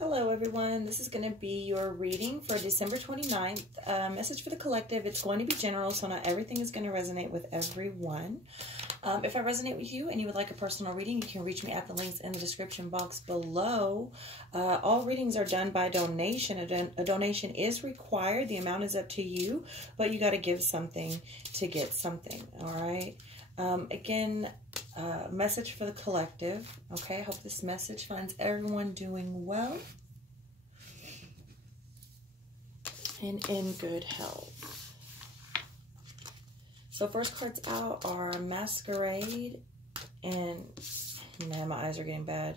Hello everyone, this is going to be your reading for December 29th. Message for the collective, it's going to be general, so not everything is going to resonate with everyone. If I resonate with you and you would like a personal reading, you can reach me at the links in the description box below. All readings are done by donation. A donation is required. The amount is up to you, but you got to give something to get something, all right? Again, message for the collective. Okay, I hope this message finds everyone doing well and in good health. So first cards out are Masquerade and, man, my eyes are getting bad.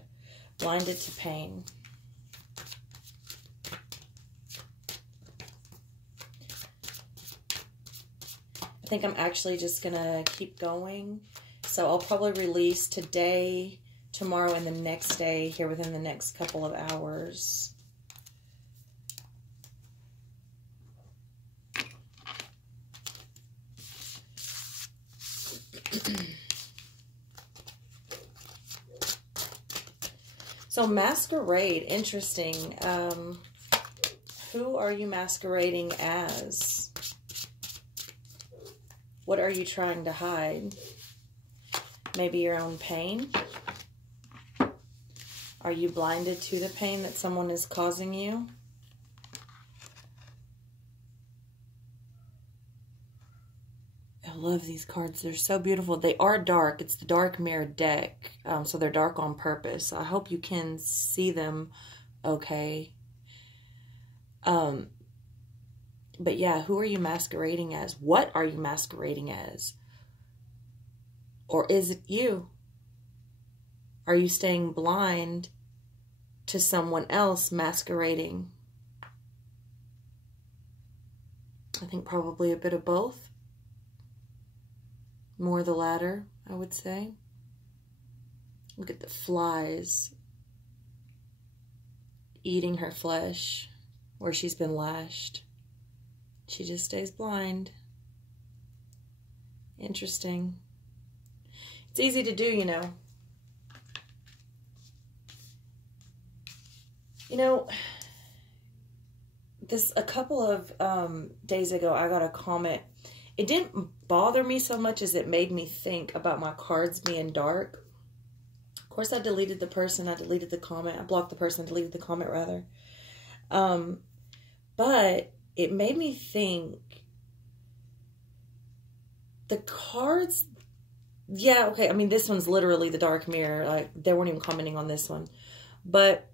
Blinded to Pain. I think I'm actually just going to keep going. So I'll probably release today, tomorrow, and the next day here within the next couple of hours. So Masquerade, interesting. Who are you masquerading as? What are you trying to hide? Maybe your own pain? Are you blinded to the pain that someone is causing you? I love these cards. They're so beautiful. They are dark. It's the dark mirror deck. So they're dark on purpose. I hope you can see them okay. But yeah, who are you masquerading as? What are you masquerading as? Or is it you? Are you staying blind to someone else masquerading? I think probably a bit of both. More the latter, I would say. Look at the flies eating her flesh where she's been lashed. She just stays blind. Interesting. It's easy to do, you know. You know, a couple of days ago, I got a comment. It didn't bother me so much as it made me think about my cards being dark. Of course, I deleted the person. I deleted the comment. I blocked the person. Deleted the comment, rather. But it made me think the cards... Yeah, okay, I mean, this one's literally the dark mirror. Like, they weren't even commenting on this one. But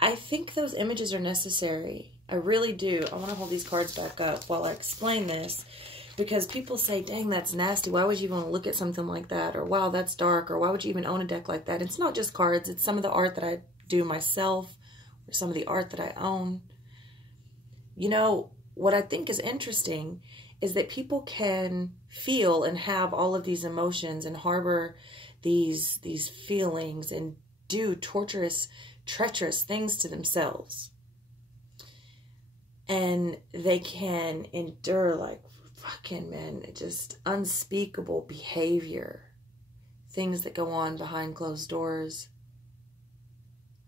I think those images are necessary. I really do. I want to hold these cards back up while I explain this. Because people say, dang, that's nasty. Why would you want to look at something like that? Or, wow, that's dark. Or, why would you even own a deck like that? It's not just cards. It's some of the art that I do myself. Or some of the art that I own. You know, what I think is interesting is that people can feel and have all of these emotions and harbor these feelings and do torturous, treacherous things to themselves. And they can endure, like, fucking, man, just unspeakable behavior. Things that go on behind closed doors.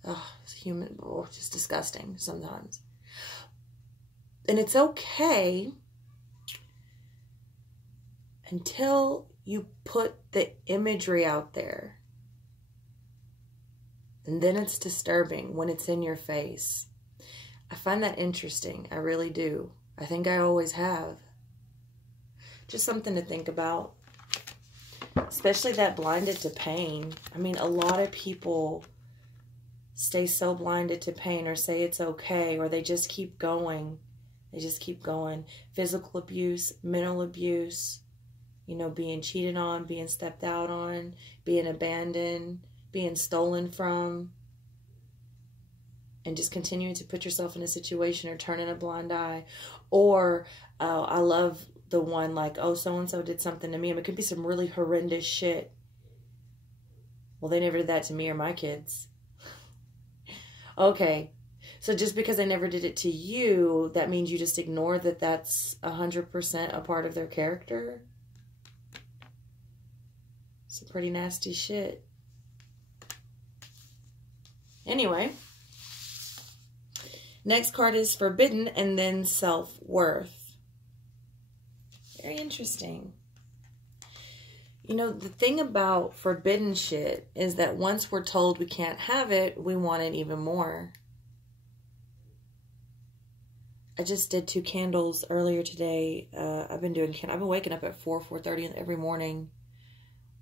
Oh, it's human, oh, just disgusting sometimes. And it's okay until you put the imagery out there. And then it's disturbing when it's in your face. I find that interesting. I really do. I think I always have. Just something to think about. Especially that blinded to pain. I mean, a lot of people stay so blinded to pain or say it's okay or they just keep going. They just keep going. Physical abuse, mental abuse, you know, being cheated on, being stepped out on, being abandoned, being stolen from, and just continuing to put yourself in a situation or turning a blind eye. Or I love the one like, oh, so-and-so did something to me. I mean, it could be some really horrendous shit. Well, they never did that to me or my kids. Okay. So just because they never did it to you, that means you just ignore that that's 100% a part of their character? Some pretty nasty shit. Anyway, Next card is forbidden and then self-worth. Very interesting. You know, the thing about forbidden shit is that once we're told we can't have it, we want it even more. I just did 2 candles earlier today. I've been waking up at 4:30 every morning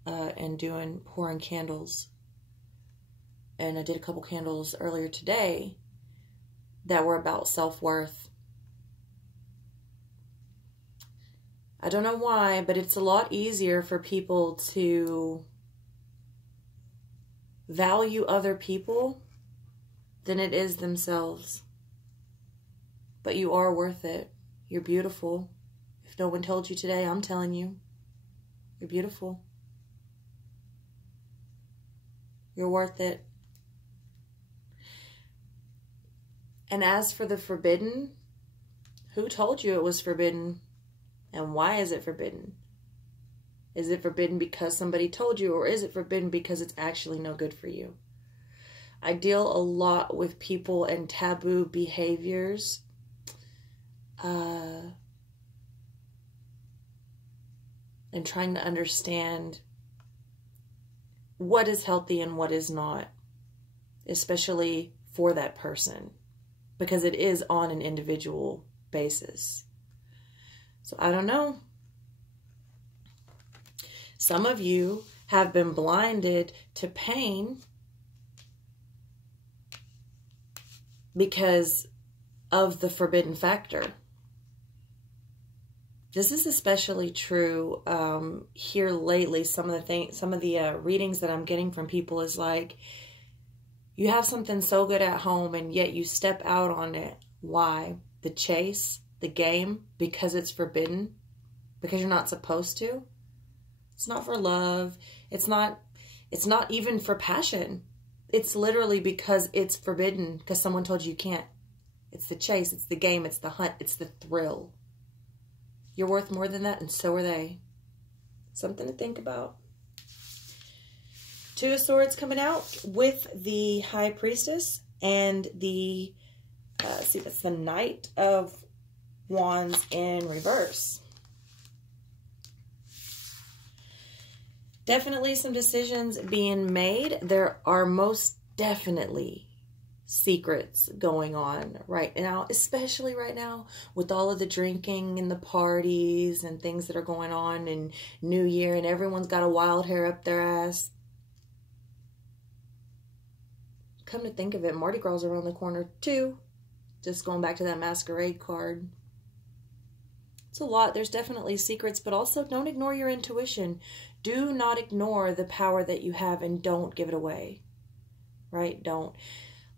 and pouring candles. And I did a couple candles earlier today that were about self-worth. I don't know why, but it's a lot easier for people to value other people than it is themselves. But you are worth it. You're beautiful. If no one told you today, I'm telling you. You're beautiful. You're worth it. And as for the forbidden, who told you it was forbidden? And why is it forbidden? Is it forbidden because somebody told you, or is it forbidden because it's actually no good for you? I deal a lot with people and taboo behaviors. And trying to understand what is healthy and what is not, especially for that person, because it is on an individual basis. So I don't know. Some of you have been blinded to pain because of the forbidden factor. This is especially true here lately. Some of the readings that I'm getting from people is like, you have something so good at home and yet you step out on it. Why? The chase, the game, because it's forbidden, because you're not supposed to. It's not for love. It's not even for passion. It's literally because it's forbidden, because someone told you can't. It's the chase, it's the game, it's the hunt, it's the thrill. You're worth more than that, and so are they. Something to think about. 2 of Swords coming out with the High Priestess and the, see, that's the Knight of Wands in reverse. Definitely some decisions being made. There are most definitely secrets going on right now, especially right now with all of the drinking and the parties and things that are going on in New Year, and everyone's got a wild hair up their ass. Come to think of it, Mardi Gras around the corner too. Just going back to that masquerade card. It's a lot. There's definitely secrets, but also don't ignore your intuition. Do not ignore the power that you have and don't give it away. Right? Don't.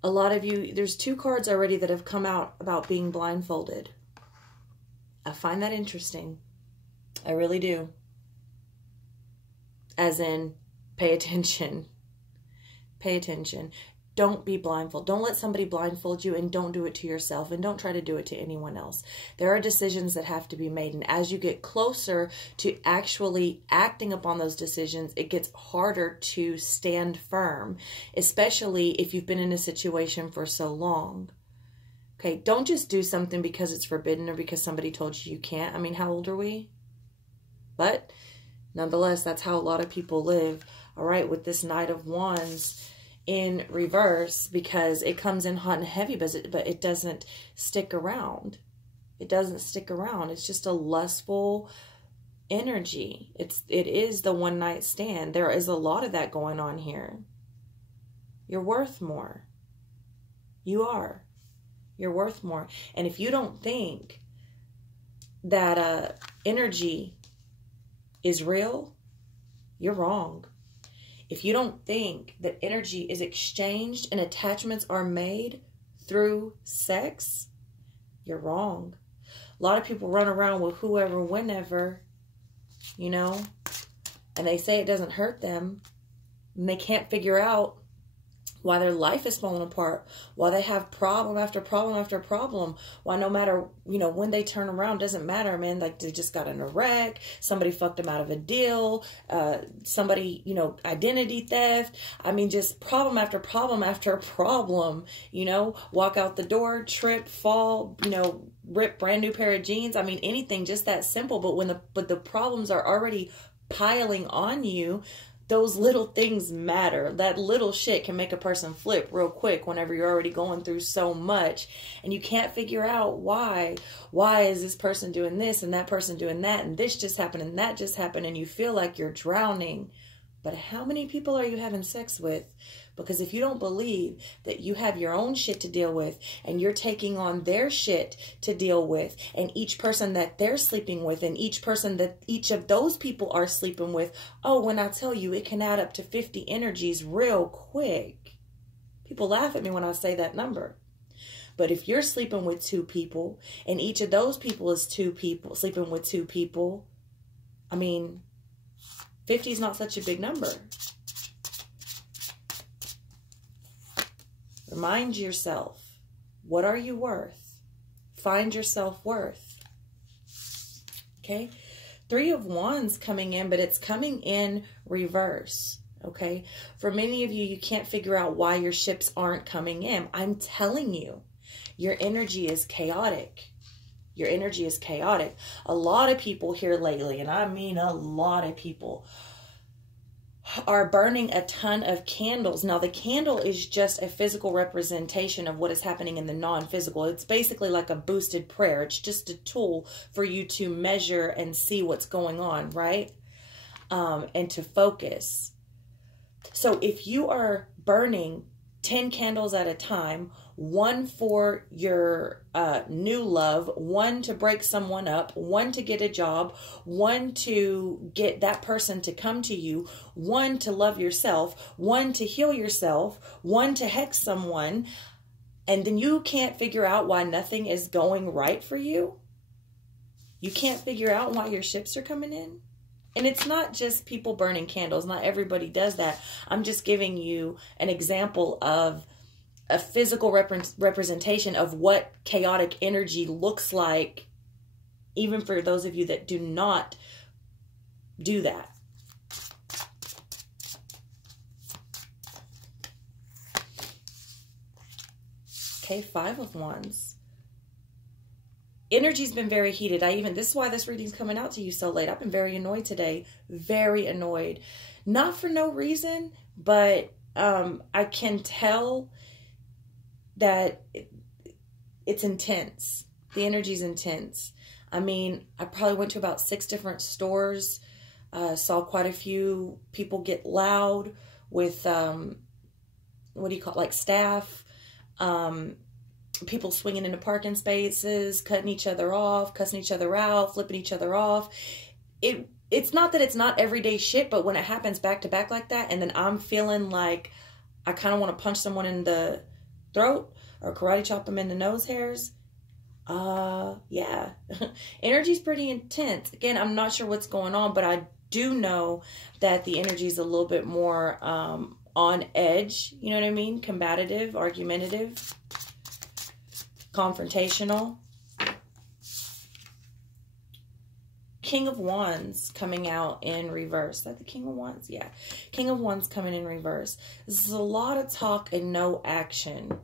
A lot of you, there's 2 cards already that have come out about being blindfolded. I find that interesting. I really do. As in, pay attention. Pay attention. Don't be blindfolded. Don't let somebody blindfold you, and don't do it to yourself, and don't try to do it to anyone else. There are decisions that have to be made, and as you get closer to actually acting upon those decisions, it gets harder to stand firm, especially if you've been in a situation for so long. Okay, don't just do something because it's forbidden or because somebody told you can't. I mean, how old are we? But nonetheless, that's how a lot of people live. All right, with this Knight of Wands in reverse, because it comes in hot and heavy, but it doesn't stick around. It doesn't stick around. It's just a lustful energy. It is the one night stand. There is a lot of that going on here. You're worth more. You are. You're worth more. And if you don't think that energy is real, you're wrong. If you don't think that energy is exchanged and attachments are made through sex, you're wrong. A lot of people run around with whoever, whenever, you know, and they say it doesn't hurt them, and they can't figure out why their life is falling apart, why they have problem after problem after problem, why no matter, when they turn around, doesn't matter, man. Like, they just got in a wreck, somebody fucked them out of a deal, somebody, identity theft. I mean, just problem after problem after problem, walk out the door, trip, fall, rip brand new pair of jeans. I mean, anything just that simple. But the problems are already piling on you. Those little things matter. That little shit can make a person flip real quick whenever you're already going through so much and you can't figure out why. Why is this person doing this and that person doing that and this just happened and that just happened and you feel like you're drowning. But how many people are you having sex with? Because if you don't believe that you have your own shit to deal with and you're taking on their shit to deal with, and each person that they're sleeping with and each person that each of those people are sleeping with, when I tell you, it can add up to 50 energies real quick. People laugh at me when I say that number. But if you're sleeping with 2 people and each of those people is 2 people sleeping with 2 people, I mean, 50 is not such a big number. Remind yourself, what are you worth? Find your self-worth. Okay? 3 of Wands coming in, but it's coming in reverse. Okay? For many of you, you can't figure out why your ships aren't coming in. I'm telling you, your energy is chaotic. Your energy is chaotic. A lot of people here lately, and I mean a lot of people, are burning a ton of candles. Now, the candle is just a physical representation of what is happening in the non-physical. It's basically like a boosted prayer. It's just a tool for you to measure and see what's going on, right? And to focus. So if you are burning 10 candles at a time, 1 for your new love, 1 to break someone up, 1 to get a job, 1 to get that person to come to you, 1 to love yourself, 1 to heal yourself, 1 to hex someone, and then you can't figure out why nothing is going right for you. You can't figure out why your ships are coming in. And it's not just people burning candles. Not everybody does that. I'm just giving you an example of a physical representation of what chaotic energy looks like, even for those of you that do not do that. Okay, 5 of Wands. Energy's been very heated. This is why this reading's coming out to you so late. I've been very annoyed today. Very annoyed. Not for no reason, but I can tell that it's intense. The energy's intense. I mean, I probably went to about 6 different stores. Saw quite a few people get loud with, what do you call it, like staff. People swinging into parking spaces, cutting each other off, cussing each other out, flipping each other off. It's not that it's not everyday shit, but when it happens back to back like that, and then I'm feeling like I kind of want to punch someone in the throat or karate chop them in the nose hairs. Yeah. Energy's pretty intense. Again, I'm not sure what's going on, but I do know that the energy's a little bit more on edge. You know what I mean? Combative, argumentative, confrontational. King of Wands coming out in reverse. Is that the King of Wands? Yeah. King of Wands coming in reverse. This is a lot of talk and no action.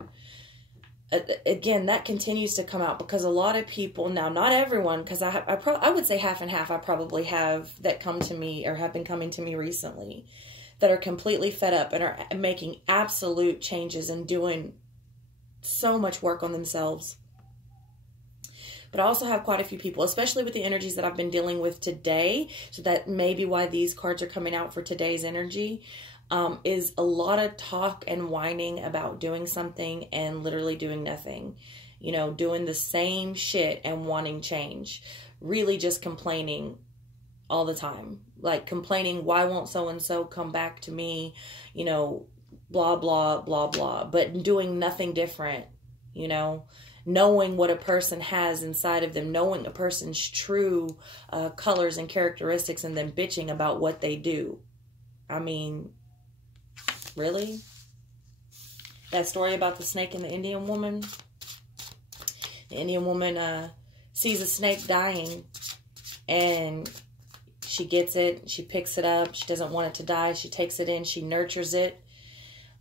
Again, that continues to come out because a lot of people, now not everyone, because I would say half and half I probably have that come to me or have been coming to me recently that are completely fed up and are making absolute changes and doing so much work on themselves. But I also have quite a few people, especially with the energies that I've been dealing with today. So that may be why these cards are coming out for today's energy. Is a lot of talk and whining about doing something and literally doing nothing. You know, doing the same shit and wanting change. Really just complaining all the time. Like complaining, why won't so-and-so come back to me? You know, blah, blah, blah, blah. But doing nothing different, you know. Knowing what a person has inside of them. Knowing a person's true colors and characteristics and then bitching about what they do. I mean, really? That story about the snake and the Indian woman. The Indian woman sees a snake dying, and she gets it. She picks it up. She doesn't want it to die. She takes it in. She nurtures it.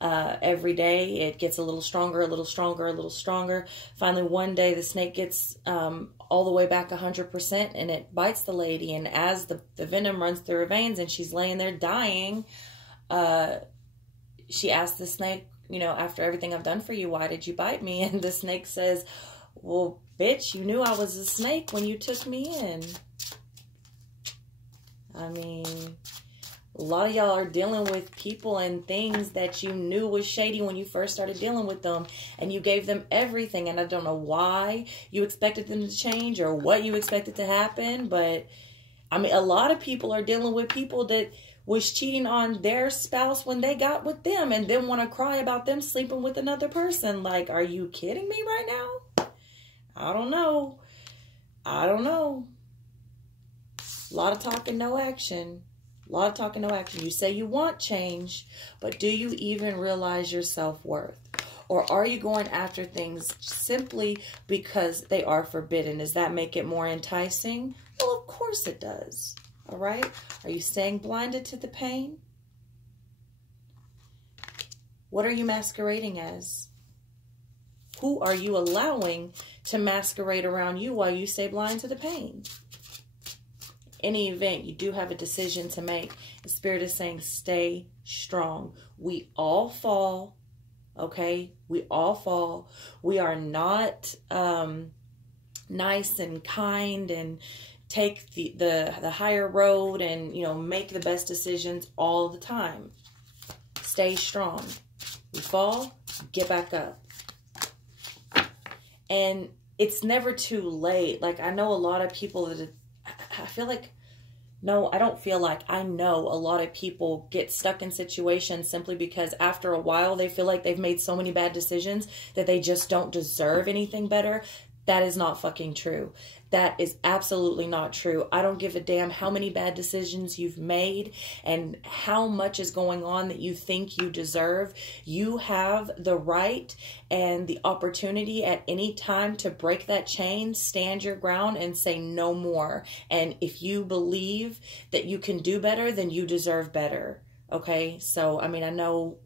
Every day it gets a little stronger, a little stronger, a little stronger. Finally, one day the snake gets all the way back 100%, and it bites the lady. And as the venom runs through her veins and she's laying there dying, she asks the snake, you know, after everything I've done for you, why did you bite me? And the snake says, well, bitch, you knew I was a snake when you took me in. I mean, a lot of y'all are dealing with people and things that you knew was shady when you first started dealing with them, and you gave them everything, and I don't know why you expected them to change or what you expected to happen, but I mean, a lot of people are dealing with people that was cheating on their spouse when they got with them and then want to cry about them sleeping with another person. Like, are you kidding me right now? I don't know. I don't know. A lot of talking, no action. A lot of talking, no action. You say you want change, but do you even realize your self-worth? Or are you going after things simply because they are forbidden? Does that make it more enticing? Well, of course it does. All right? Are you staying blinded to the pain? What are you masquerading as? Who are you allowing to masquerade around you while you stay blind to the pain? In any event, you do have a decision to make. The Spirit is saying, stay strong. We all fall, okay? We all fall. We are not nice and kind and take the higher road and, you know, make the best decisions all the time. Stay strong. We fall, get back up. And it's never too late. Like, I know a lot of people that I feel like, no, I don't feel like, I know a lot of people get stuck in situations simply because after a while they feel like they've made so many bad decisions that they just don't deserve anything better. That is not fucking true. That is absolutely not true. I don't give a damn how many bad decisions you've made and how much is going on that you think you deserve. You have the right and the opportunity at any time to break that chain, stand your ground, and say no more. And if you believe that you can do better, then you deserve better. Okay? So, I mean, I know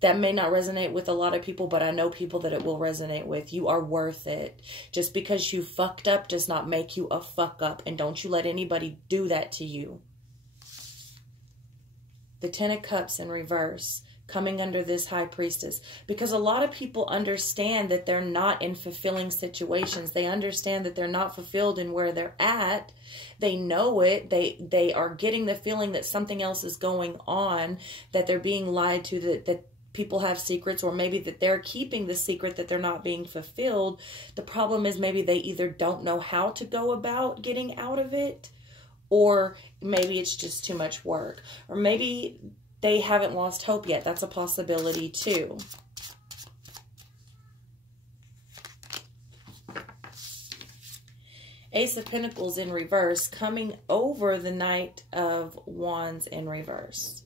that may not resonate with a lot of people, but I know people that it will resonate with. You are worth it. Just because you fucked up does not make you a fuck up. And don't you let anybody do that to you. The Ten of Cups in reverse, coming under this High Priestess. Because a lot of people understand that they're not in fulfilling situations. They understand that they're not fulfilled in where they're at. They know it. They are getting the feeling that something else is going on, that they're being lied to, that people have secrets, or maybe that they're keeping the secret that they're not being fulfilled. The problem is maybe they either don't know how to go about getting out of it, or maybe it's just too much work, or maybe they haven't lost hope yet. That's a possibility too. Ace of Pentacles in reverse, coming over the Knight of Wands in reverse.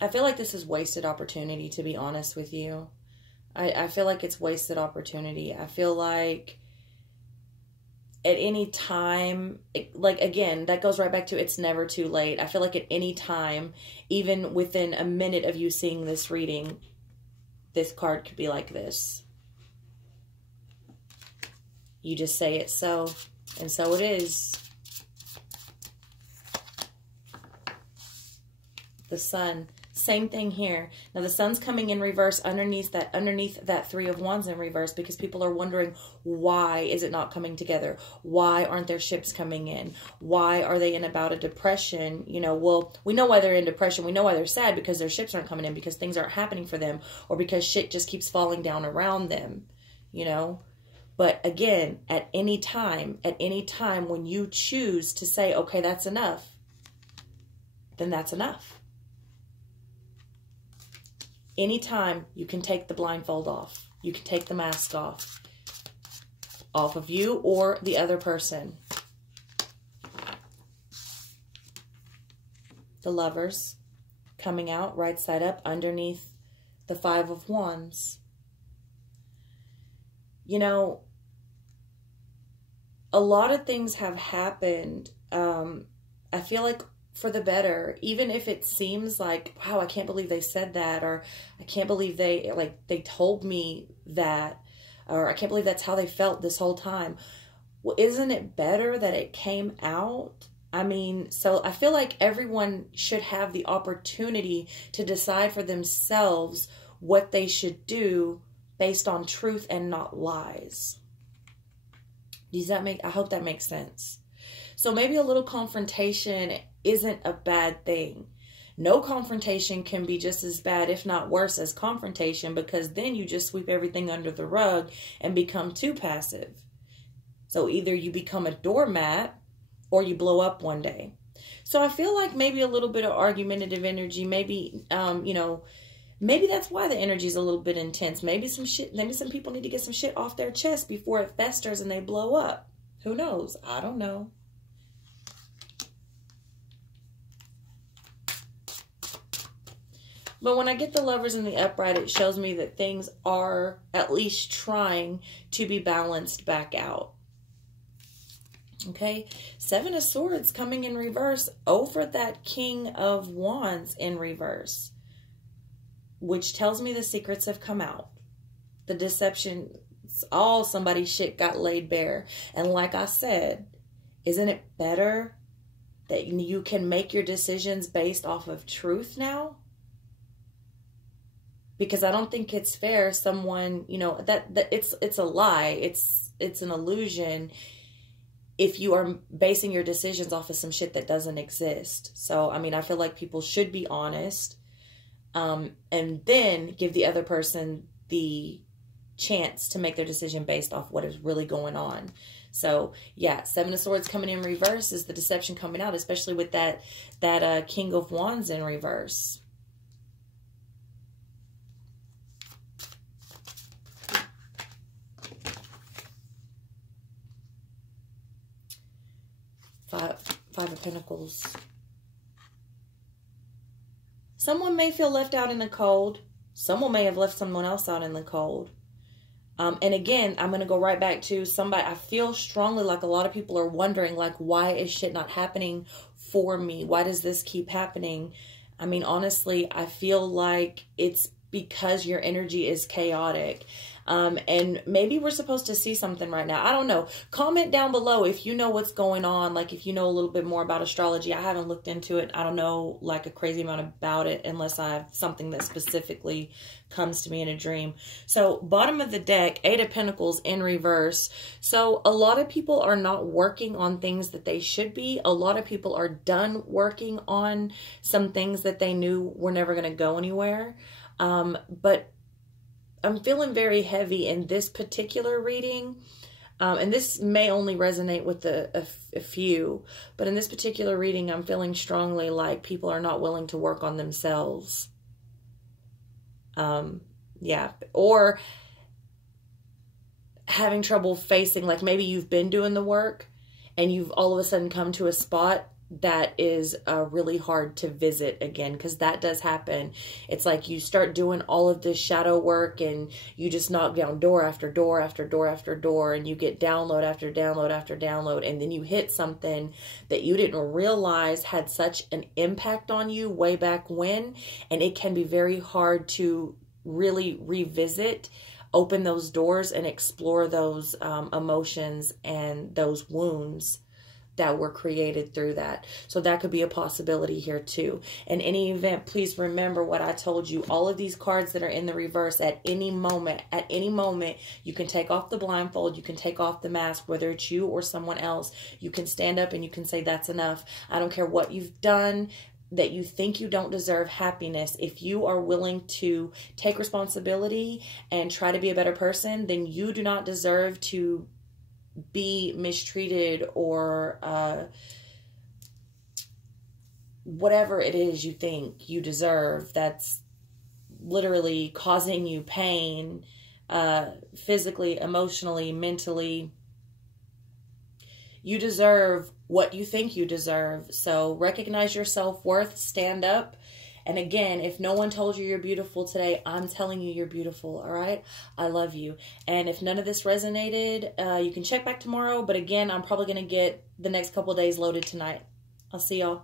I feel like this is wasted opportunity, to be honest with you. I feel like it's wasted opportunity. I feel like at any time, like, again, that goes right back to it's never too late. I feel like at any time, even within a minute of you seeing this reading, this card could be like this. You just say it's so, and so it is. The Sun. Same thing here. Now the Sun's coming in reverse underneath that Three of Wands in reverse, because people are wondering, why is it not coming together? Why aren't their ships coming in? Why are they in about a depression? You know, well, we know why they're in depression. We know why they're sad, because their ships aren't coming in, because things aren't happening for them, or because shit just keeps falling down around them, you know? But again, at any time when you choose to say, okay, that's enough, then that's enough. Anytime you can take the blindfold off. You can take the mask off of you or the other person. The Lovers coming out right side up underneath the Five of Wands. You know, a lot of things have happened. I feel like for the better, even if it seems like, wow, I can't believe they said that, or I can't believe they told me that, or I can't believe that's how they felt this whole time. Well, isn't it better that it came out? I mean, so I feel like everyone should have the opportunity to decide for themselves what they should do based on truth and not lies. Does that make, I hope that makes sense. So maybe a little confrontation isn't a bad thing. No confrontation can be just as bad, if not worse, as confrontation, because then you just sweep everything under the rug and become too passive. So either you become a doormat or you blow up one day. So I feel like maybe a little bit of argumentative energy, maybe, you know, maybe that's why the energy is a little bit intense. Maybe some people need to get some shit off their chest before it festers and they blow up. Who knows? I don't know. But when I get the Lovers in the upright, it shows me that things are at least trying to be balanced back out. Okay, Seven of Swords coming in reverse over that King of Wands in reverse, which tells me the secrets have come out. The deception, all somebody's shit got laid bare. And like I said, isn't it better that you can make your decisions based off of truth now? Because I don't think it's fair someone, you know, that it's a lie. It's an illusion if you are basing your decisions off of some shit that doesn't exist. So, I mean, I feel like people should be honest, and then give the other person the chance to make their decision based off what is really going on. So, yeah, Seven of Swords coming in reverse is the deception coming out, especially with that King of Wands in reverse. Five of Pentacles. Someone may feel left out in the cold. Someone may have left someone else out in the cold. And again, I'm going to go right back to somebody. I feel strongly like a lot of people are wondering, like, why is shit not happening for me? Why does this keep happening? I mean, honestly, I feel like it's because your energy is chaotic. And maybe we're supposed to see something right now. I don't know. Comment down below if you know what's going on. Like if you know a little bit more about astrology. I haven't looked into it. I don't know like a crazy amount about it unless I have something that specifically comes to me in a dream. So bottom of the deck, Eight of Pentacles in reverse. So a lot of people are not working on things that they should be. A lot of people are done working on some things that they knew were never going to go anywhere. But I'm feeling very heavy in this particular reading. And this may only resonate with a few, but in this particular reading, I'm feeling strongly like people are not willing to work on themselves. Yeah, or having trouble facing, like maybe you've been doing the work and you've all of a sudden come to a spot that is really hard to visit again, because that does happen. It's like you start doing all of this shadow work and you just knock down door after door after door after door, and you get download after download after download, and then you hit something that you didn't realize had such an impact on you way back when, and it can be very hard to really revisit, open those doors and explore those emotions and those wounds that were created through that. So that could be a possibility here too. In any event, please remember what I told you. All of these cards that are in the reverse, at any moment, you can take off the blindfold, you can take off the mask, whether it's you or someone else. You can stand up and you can say, that's enough. I don't care what you've done that you think you don't deserve happiness. If you are willing to take responsibility and try to be a better person, then you do not deserve to be mistreated or whatever it is you think you deserve that's literally causing you pain, physically, emotionally, mentally. You deserve what you think you deserve. So recognize your self-worth, stand up, And again, if no one told you you're beautiful today, I'm telling you you're beautiful, all right? I love you. And if none of this resonated, you can check back tomorrow. But again, I'm probably going to get the next couple of days loaded tonight. I'll see y'all.